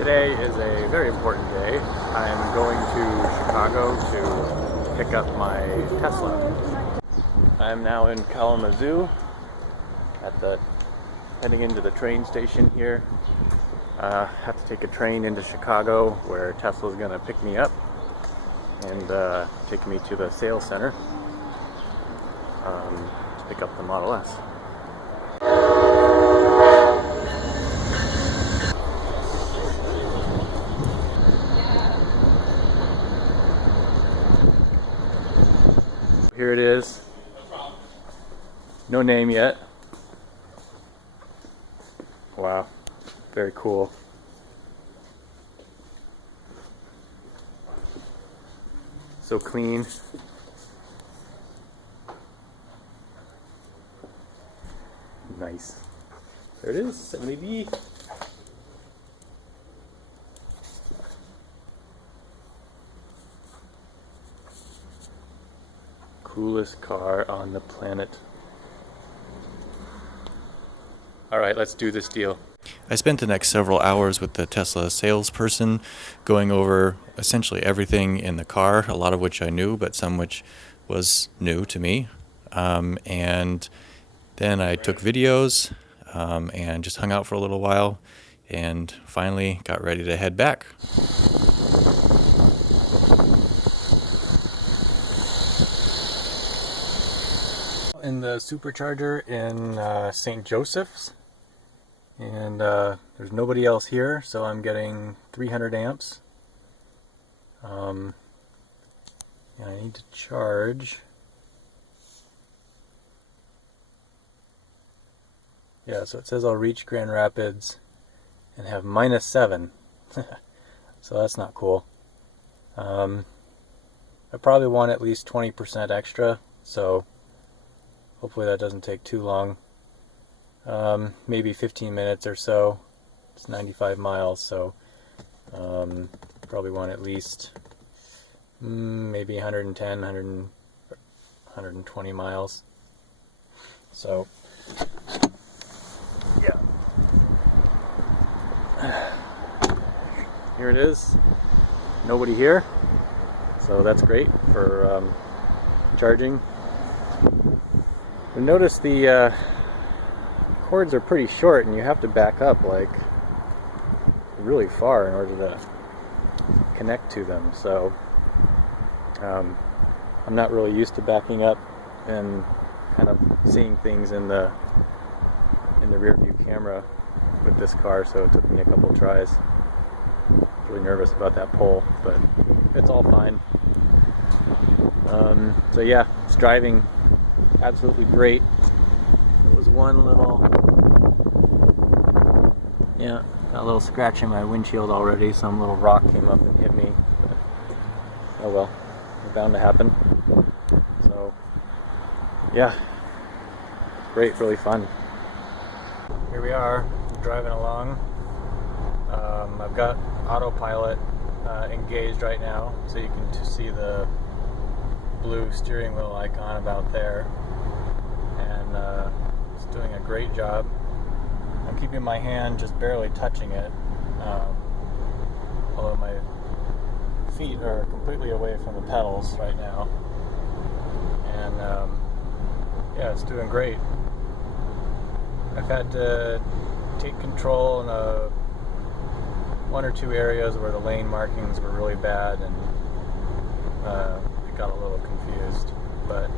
Today is a very important day. I'm going to Chicago to pick up my Tesla. I'm now in Kalamazoo heading into the train station here. Have to take a train into Chicago where Tesla's gonna pick me up and take me to the sales center to pick up the Model S. Here it is. No name yet. Wow, very cool. So clean. Nice. There it is, 70D. Coolest car on the planet. Alright, let's do this deal. I spent the next several hours with the Tesla salesperson going over essentially everything in the car, a lot of which I knew, but some which was new to me. And then I took videos and just hung out for a little while and finally got ready to head back. In the supercharger in St. Joseph's, and there's nobody else here, so I'm getting 300 amps. And I need to charge. Yeah, so it says I'll reach Grand Rapids and have -7. So that's not cool. I probably want at least 20% extra, so hopefully that doesn't take too long. Maybe 15 minutes or so. It's 95 miles, so probably want at least maybe 110, 120 miles. So, yeah. Here it is. Nobody here, so that's great for charging. But notice the cords are pretty short and you have to back up like really far in order to connect to them, so I'm not really used to backing up and kind of seeing things in the rear view camera with this car, so it took me a couple tries. Really nervous about that pole, but it's all fine. So yeah, it's driving absolutely great. There was one little, got a little scratch in my windshield already. Some little rock came up and hit me, but oh well, it's bound to happen. So yeah, great, really fun. Here we are, driving along. I've got Autopilot engaged right now, so you can see the blue steering wheel icon about there, and it's doing a great job. I'm keeping my hand just barely touching it, although my feet are completely away from the pedals right now, and yeah, it's doing great. I've had to take control in one or two areas where the lane markings were really bad, and it got a little confused, but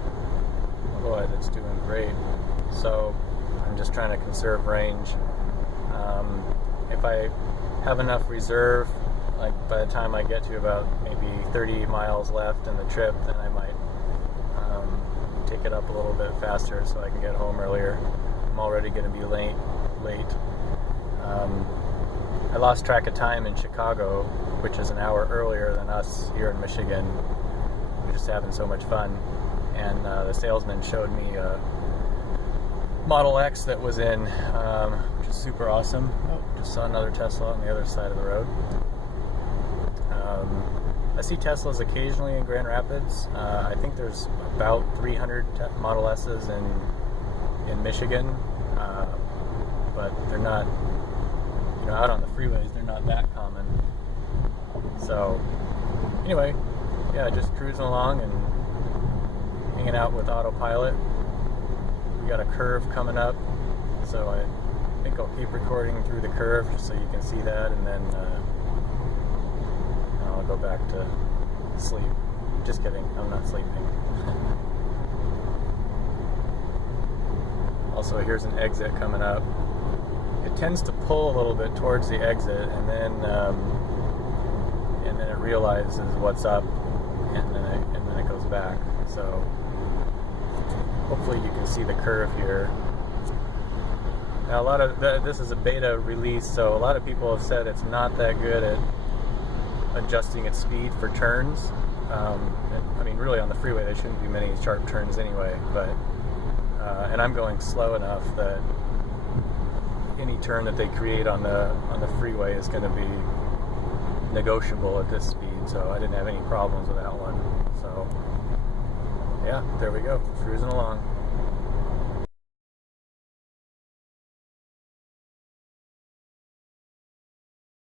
otherwise it's doing great. So I'm just trying to conserve range. If I have enough reserve, like by the time I get to about maybe 30 miles left in the trip, then I might take it up a little bit faster so I can get home earlier. I'm already going to be late. I lost track of time in Chicago, which is an hour earlier than us here in Michigan. We're just having so much fun, and the salesman showed me a Model X that was in, which is super awesome. Oh, just saw another Tesla on the other side of the road. I see Teslas occasionally in Grand Rapids. I think there's about 300 Model S's in Michigan, but they're not out on the freeways, they're not that common. So anyway, yeah, just cruising along and hanging out with Autopilot. We got a curve coming up, so I think I'll keep recording through the curve just so you can see that, and then I'll go back to sleep. Just kidding, I'm not sleeping. Also, here's an exit coming up. It tends to pull a little bit towards the exit, and then it realizes what's up, and then it goes back. So hopefully you can see the curve here. Now, a lot of this is a beta release, so a lot of people have said it's not that good at adjusting its speed for turns. I mean, really on the freeway there shouldn't be many sharp turns anyway, but and I'm going slow enough that any turn that they create on the freeway is going to be negotiable at this speed, so I didn't have any problems with that one. So yeah, there we go, cruising along.